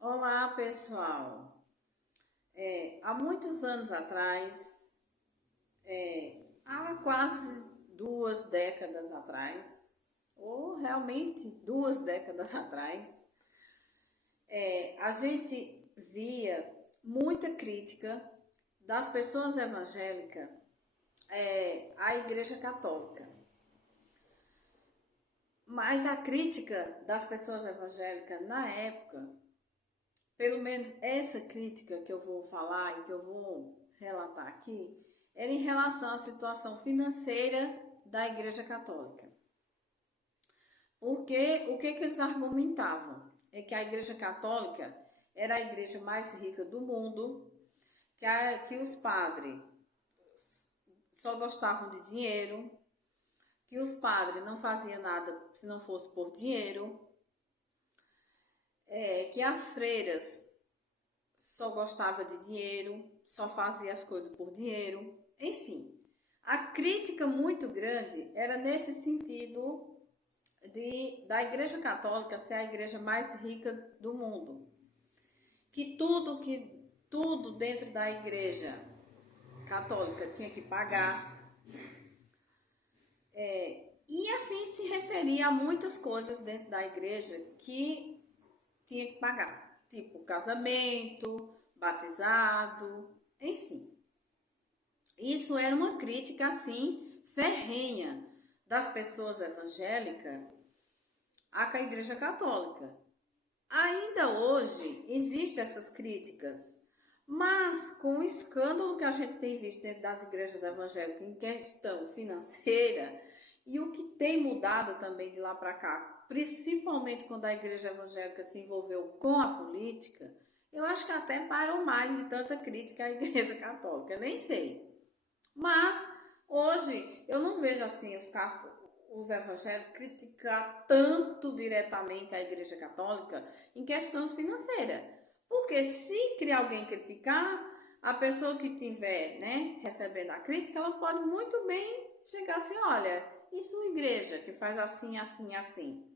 Olá, pessoal. Há muitos anos atrás, há quase 2 décadas atrás, ou realmente 2 décadas atrás, a gente via muita crítica das pessoas evangélicas à Igreja Católica. Mas a crítica das pessoas evangélicas na época, pelo menos essa crítica que eu vou falar e que eu vou relatar aqui, era em relação à situação financeira da Igreja Católica. Porque o que eles argumentavam? É que a Igreja Católica era a igreja mais rica do mundo, que os padres só gostavam de dinheiro, que os padres não faziam nada se não fosse por dinheiro, que as freiras só gostava de dinheiro, só fazia as coisas por dinheiro, enfim. A crítica muito grande era nesse sentido da Igreja Católica ser a igreja mais rica do mundo. Que tudo dentro da Igreja Católica tinha que pagar. E assim se referia a muitas coisas dentro da igreja que tinha que pagar, tipo casamento, batizado, enfim. Isso era uma crítica assim ferrenha das pessoas evangélicas à Igreja Católica. Ainda hoje existem essas críticas, mas com o escândalo que a gente tem visto dentro das igrejas evangélicas em questão financeira e o que tem mudado também de lá para cá, principalmente quando a igreja evangélica se envolveu com a política, eu acho que até parou mais de tanta crítica à igreja católica, nem sei. Mas hoje eu não vejo assim os evangélicos criticar tanto diretamente a Igreja Católica em questão financeira. Porque se alguém criticar, a pessoa que estiver recebendo a crítica, ela pode muito bem chegar assim, olha, e sua igreja que faz assim, assim, assim?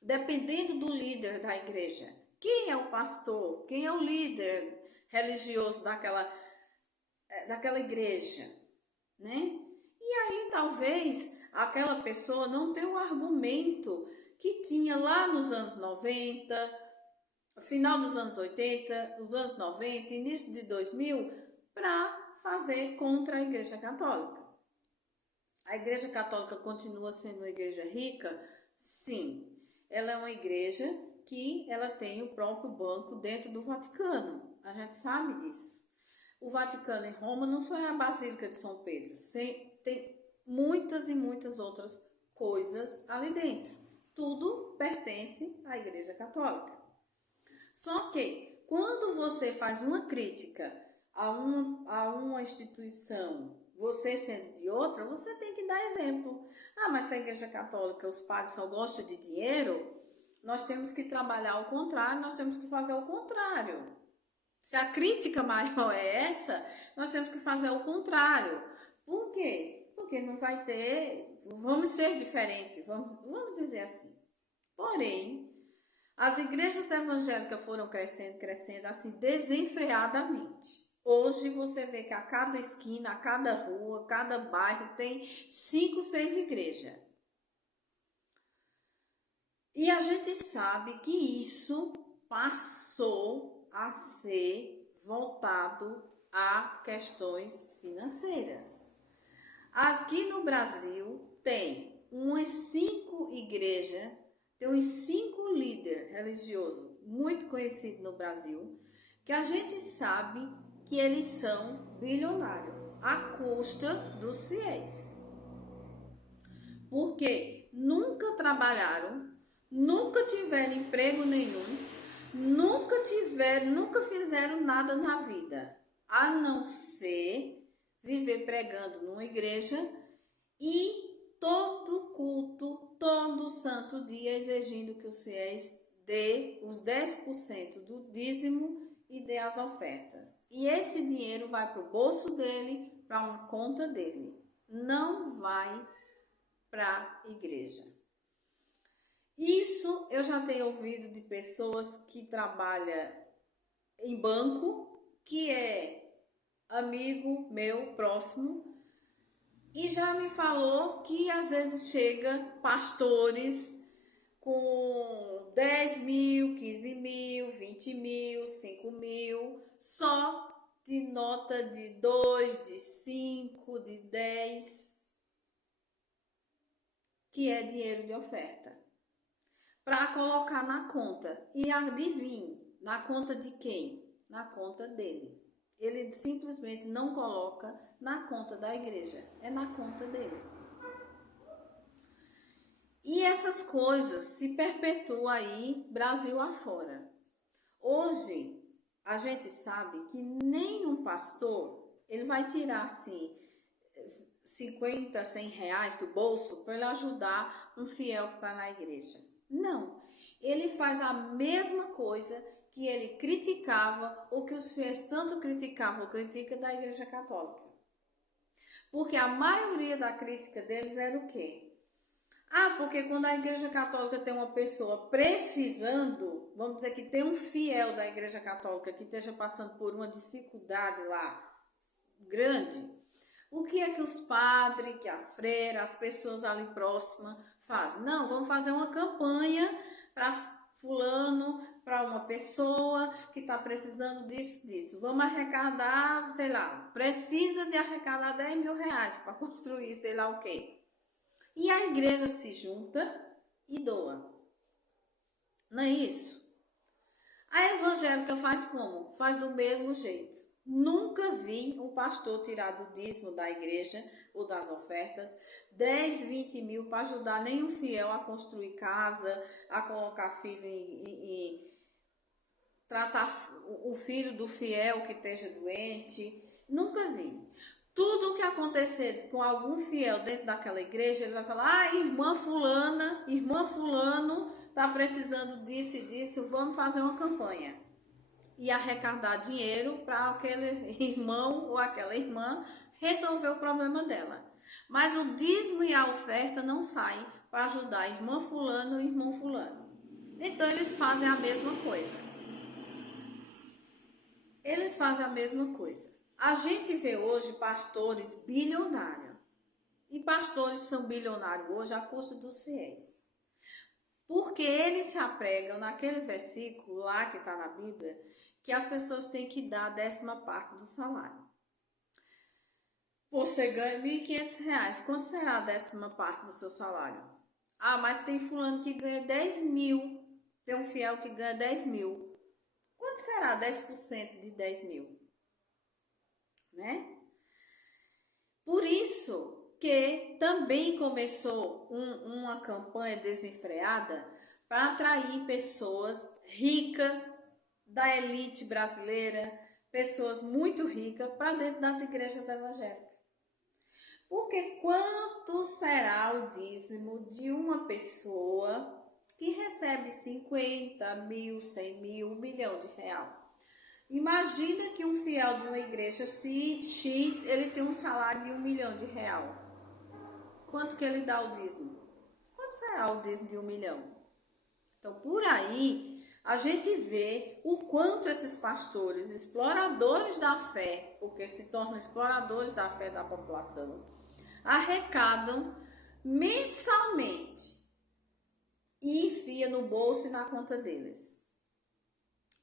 Dependendo do líder da igreja. Quem é o pastor? Quem é o líder religioso daquela igreja? Né? E aí talvez aquela pessoa não tenha o argumento que tinha lá nos anos 90, final dos anos 80, os anos 90, início de 2000, para fazer contra a Igreja Católica. A Igreja Católica continua sendo uma igreja rica? Sim. Ela é uma igreja que ela tem o próprio banco dentro do Vaticano. A gente sabe disso. O Vaticano em Roma não só é a Basílica de São Pedro, tem muitas e muitas outras coisas ali dentro. Tudo pertence à Igreja Católica. Só que quando você faz uma crítica a uma instituição, você sendo de outra, você tem que dar exemplo. Ah, mas se a Igreja Católica, os padres só gostam de dinheiro, nós temos que trabalhar ao contrário, nós temos que fazer o contrário. Se a crítica maior é essa, nós temos que fazer o contrário. Por quê? Porque não vai ter, vamos ser diferentes, vamos dizer assim. Porém, as igrejas evangélicas foram crescendo, crescendo assim desenfreadamente. Hoje você vê que a cada esquina, a cada rua, cada bairro tem 5, 6 igrejas. E a gente sabe que isso passou a ser voltado a questões financeiras. Aqui no Brasil tem umas 5 igrejas, tem uns 5 líderes religiosos muito conhecidos no Brasil, que a gente sabe que eles são bilionários à custa dos fiéis. Porque nunca trabalharam, nunca tiveram emprego nenhum, nunca fizeram nada na vida, a não ser viver pregando numa igreja e todo culto, todo santo dia exigindo que os fiéis dê os 10% do dízimo e dê as ofertas. E esse dinheiro vai para o bolso dele, para uma conta dele, não vai para a igreja. Isso eu já tenho ouvido de pessoas que trabalham em banco, que é amigo meu próximo, e já me falou que às vezes chega pastores com 10 mil, 15 mil, 20 mil, 5 mil, só de nota de 2, de 5, de 10, que é dinheiro de oferta, para colocar na conta. E adivinhe, na conta de quem? Na conta dele. Ele simplesmente não coloca na conta da igreja, é na conta dele. E essas coisas se perpetuam aí Brasil afora. Hoje, a gente sabe que nenhum pastor, ele vai tirar assim 50, 100 reais do bolso para ele ajudar um fiel que está na igreja. Não, ele faz a mesma coisa que ele criticava, ou que os fiéis tanto criticavam ou critica da igreja católica. Porque a maioria da crítica deles era o quê? Ah, porque quando a igreja católica tem uma pessoa precisando, vamos dizer que tem um fiel da igreja católica que esteja passando por uma dificuldade lá grande, o que é que os padres, que as freiras, as pessoas ali próximas fazem? Não, vamos fazer uma campanha para fulano, para uma pessoa que está precisando disso. Vamos arrecadar, sei lá, precisa de arrecadar 10 mil reais para construir sei lá o quê. E a igreja se junta e doa. Não é isso? A evangélica faz como? Faz do mesmo jeito. Nunca vi um pastor tirar do dízimo da igreja ou das ofertas 10, 20 mil para ajudar nenhum fiel a construir casa, a colocar filho em tratar o filho do fiel que esteja doente. Nunca vi. Tudo o que acontecer com algum fiel dentro daquela igreja, ele vai falar: ah, irmã fulano está precisando disso e disso, vamos fazer uma campanha. E arrecadar dinheiro para aquele irmão ou aquela irmã resolver o problema dela. Mas o dízimo e a oferta não saem para ajudar a irmã fulano e o irmão fulano. Então eles fazem a mesma coisa. Eles fazem a mesma coisa. A gente vê hoje pastores bilionários. E pastores são bilionários hoje à custa dos fiéis. Porque eles se apregam naquele versículo lá que está na Bíblia, que as pessoas têm que dar a 10ª parte do salário. Você ganha R$1.500. Quanto será a 10ª parte do seu salário? Ah, mas tem fulano que ganha 10 mil. Tem um fiel que ganha 10 mil. Quanto será 10% de 10 mil? Né? Por isso que também começou uma campanha desenfreada para atrair pessoas ricas da elite brasileira, pessoas muito ricas para dentro das igrejas evangélicas. Porque quanto será o dízimo de uma pessoa que recebe 50 mil, 100 mil, 1 milhão de reais? Imagina que um fiel de uma igreja X, ele tem um salário de 1 milhão de reais. Quanto que ele dá o dízimo? Quanto será o dízimo de 1 milhão? Então, por aí, a gente vê o quanto esses pastores, exploradores da fé, porque se tornam exploradores da fé da população, arrecadam mensalmente e enfia no bolso e na conta deles.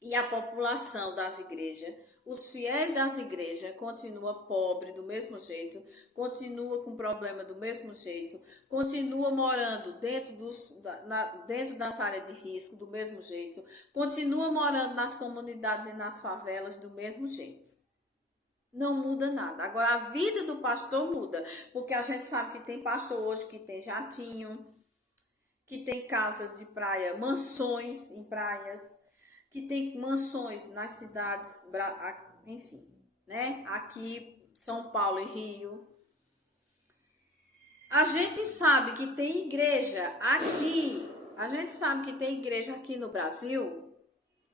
E a população das igrejas, os fiéis das igrejas, continua pobre do mesmo jeito, continua com problema do mesmo jeito, continua morando dentro das áreas de risco do mesmo jeito, continua morando nas comunidades e nas favelas do mesmo jeito. Não muda nada. Agora, a vida do pastor muda, porque a gente sabe que tem pastor hoje que tem jatinho, que tem casas de praia, mansões em praias, que tem mansões nas cidades, enfim, né? Aqui, São Paulo e Rio. A gente sabe que tem igreja aqui no Brasil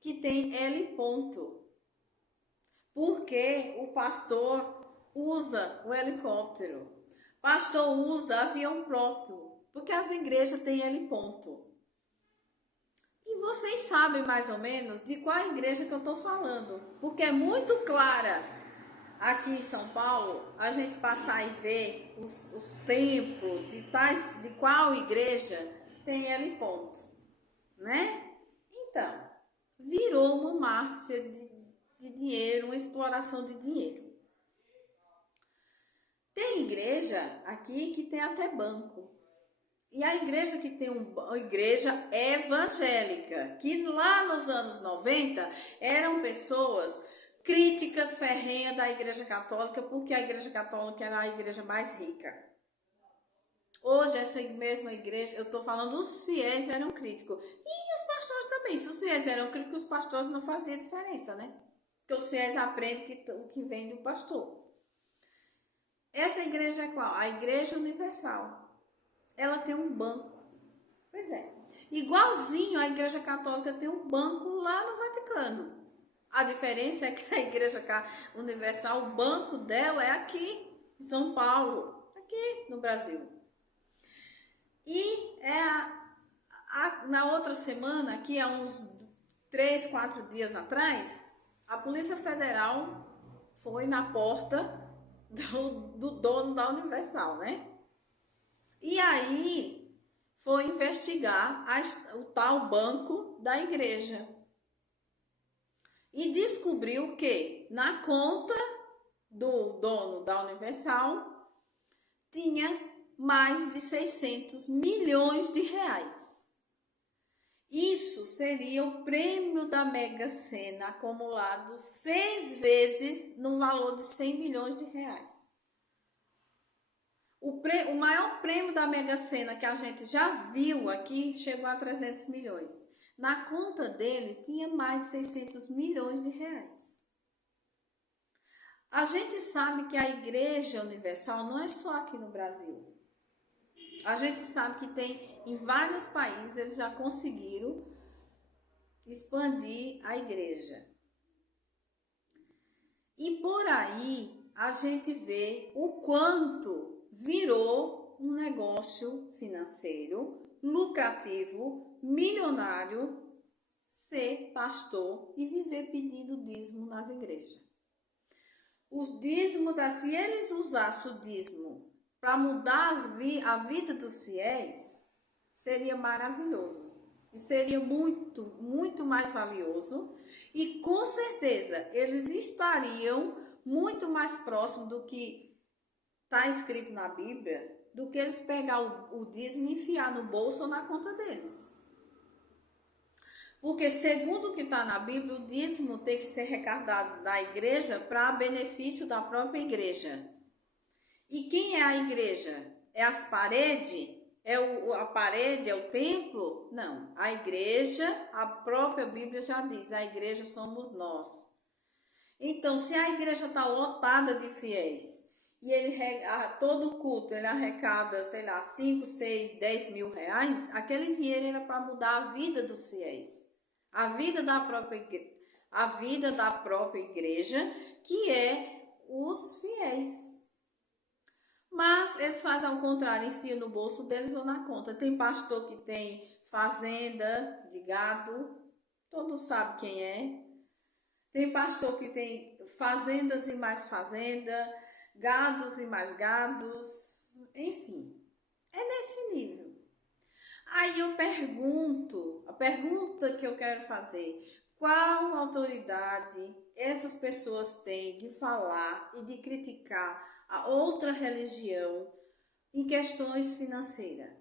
que tem L ponto. Porque o pastor usa o helicóptero, pastor usa avião próprio, porque as igrejas têm L ponto. E vocês sabem mais ou menos de qual igreja que eu estou falando, porque é muito clara aqui em São Paulo, a gente passar e ver os templos de qual igreja tem L ponto, né? Então, virou uma máfia de dinheiro, uma exploração de dinheiro. Tem igreja aqui que tem até banco. E a igreja que tem uma igreja evangélica, que lá nos anos 90 eram pessoas críticas ferrenhas da igreja católica, porque a igreja católica era a igreja mais rica. Hoje, essa mesma igreja, eu estou falando, os fiéis eram críticos. E os pastores também. Se os fiéis eram críticos, os pastores não faziam diferença, né? Porque os fiéis aprendem o que vem do pastor. Essa igreja é qual? A Igreja Universal. Ela tem um banco. Pois é. Igualzinho a Igreja Católica tem um banco lá no Vaticano. A diferença é que a Igreja Universal, o banco dela é aqui, em São Paulo, aqui no Brasil. E na outra semana, que há uns 3, 4 dias atrás, a Polícia Federal foi na porta do dono da Universal, né? E aí foi investigar o tal banco da igreja. E descobriu que na conta do dono da Universal tinha mais de 600 milhões de reais. Isso seria o prêmio da Mega Sena acumulado 6 vezes no valor de 100 milhões de reais. O maior prêmio da Mega Sena que a gente já viu aqui chegou a 300 milhões. Na conta dele tinha mais de 600 milhões de reais. A gente sabe que a Igreja Universal não é só aqui no Brasil. A gente sabe que tem em vários países, eles já conseguiram expandir a igreja. E por aí a gente vê o quanto virou um negócio financeiro, lucrativo, milionário, ser pastor e viver pedindo dízimo nas igrejas. Os dízimos, se eles usassem o dízimo para mudar a vida dos fiéis, seria maravilhoso. E seria muito, muito mais valioso. E com certeza eles estariam muito mais próximos do que está escrito na Bíblia, do que eles pegar o dízimo e enfiar no bolso ou na conta deles. Porque segundo o que está na Bíblia, o dízimo tem que ser arrecadado da igreja para benefício da própria igreja. E quem é a igreja? É as paredes? A parede é o templo? Não. A igreja, a própria Bíblia já diz, a igreja somos nós. Então, se a igreja está lotada de fiéis e todo culto ele arrecada, 5, 6, 10 mil reais, aquele dinheiro era para mudar a vida dos fiéis. A vida da própria igreja, que é os fiéis. Mas eles fazem ao contrário, enfiam no bolso deles ou na conta. Tem pastor que tem fazenda de gado, todos sabem quem é. Tem pastor que tem fazendas e mais fazenda, gados e mais gados, enfim, é nesse nível. Aí eu pergunto, a pergunta que eu quero fazer, qual autoridade essas pessoas têm de falar e de criticar a outra religião em questões financeiras?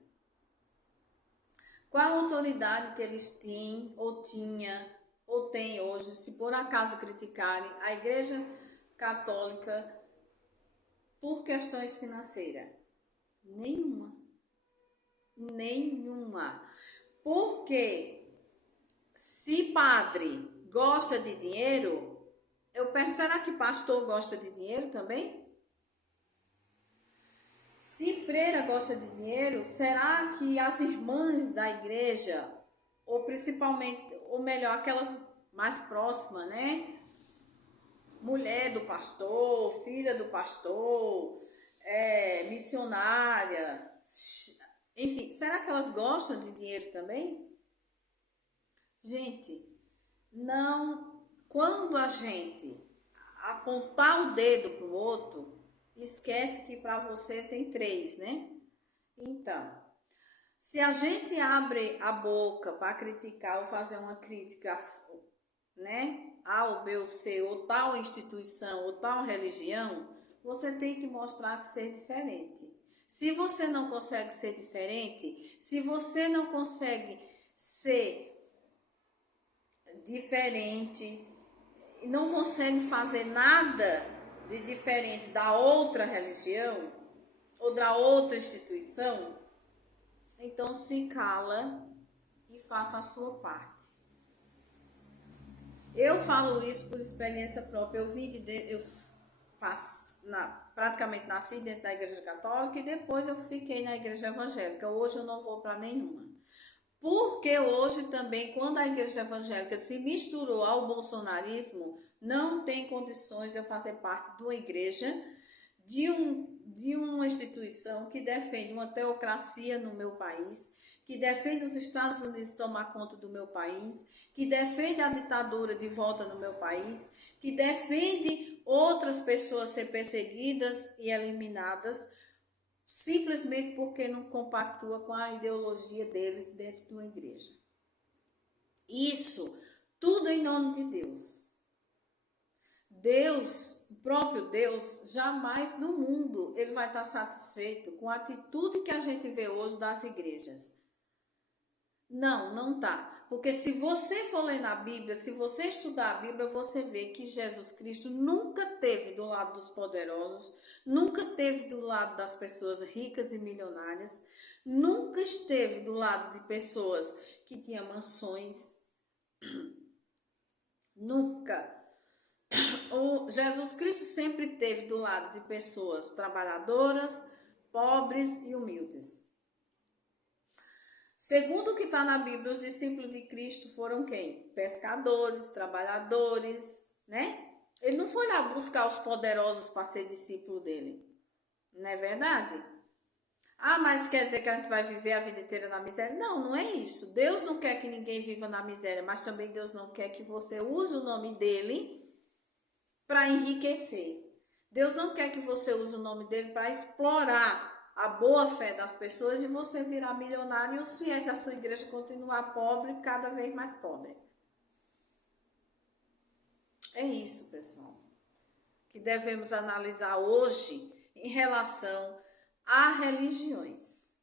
Qual autoridade que eles tinham ou tinha ou tem hoje, se por acaso criticarem a Igreja Católica por questões financeiras? Nenhuma. Nenhuma. Porque se padre gosta de dinheiro, eu penso, será que pastor gosta de dinheiro também? Se freira gosta de dinheiro, será que as irmãs da igreja, ou principalmente, ou melhor, aquelas mais próximas, né? Mulher do pastor, filha do pastor, missionária, enfim, será que elas gostam de dinheiro também? Gente, não, quando a gente apontar o dedo para o outro, esquece que para você tem três, né? Então, se a gente abre a boca para criticar ou fazer uma crítica, né, A ou B ou C, ou tal instituição, ou tal religião, você tem que mostrar que ser diferente. Se você não consegue ser diferente, se você não consegue ser diferente, não consegue fazer nada de diferente da outra religião ou da outra instituição, então se cala e faça a sua parte. Eu falo isso por experiência própria. Eu vim eu praticamente nasci dentro da igreja católica e depois eu fiquei na igreja evangélica. Hoje eu não vou para nenhuma. Porque hoje também, quando a igreja evangélica se misturou ao bolsonarismo, não tem condições de eu fazer parte de uma igreja, de uma instituição que defende uma teocracia no meu país, que defende os Estados Unidos tomar conta do meu país, que defende a ditadura de volta no meu país, que defende outras pessoas ser perseguidas e eliminadas, simplesmente porque não compactua com a ideologia deles dentro de uma igreja. Isso tudo em nome de Deus. Deus, o próprio Deus, jamais no mundo ele vai estar satisfeito com a atitude que a gente vê hoje das igrejas. Não tá. Porque se você for ler na Bíblia, se você estudar a Bíblia, você vê que Jesus Cristo nunca teve do lado dos poderosos, nunca teve do lado das pessoas ricas e milionárias, nunca esteve do lado de pessoas que tinham mansões, nunca. O Jesus Cristo sempre teve do lado de pessoas trabalhadoras, pobres e humildes. Segundo o que está na Bíblia, os discípulos de Cristo foram quem? Pescadores, trabalhadores, né? Ele não foi lá buscar os poderosos para ser discípulo dele. Não é verdade? Ah, mas quer dizer que a gente vai viver a vida inteira na miséria? Não, não é isso. Deus não quer que ninguém viva na miséria, mas também Deus não quer que você use o nome dele para enriquecer. Deus não quer que você use o nome dele para explorar a boa fé das pessoas e você virar milionário e os fiéis da sua igreja continuar pobre, cada vez mais pobre. É isso, pessoal, que devemos analisar hoje em relação a religiões.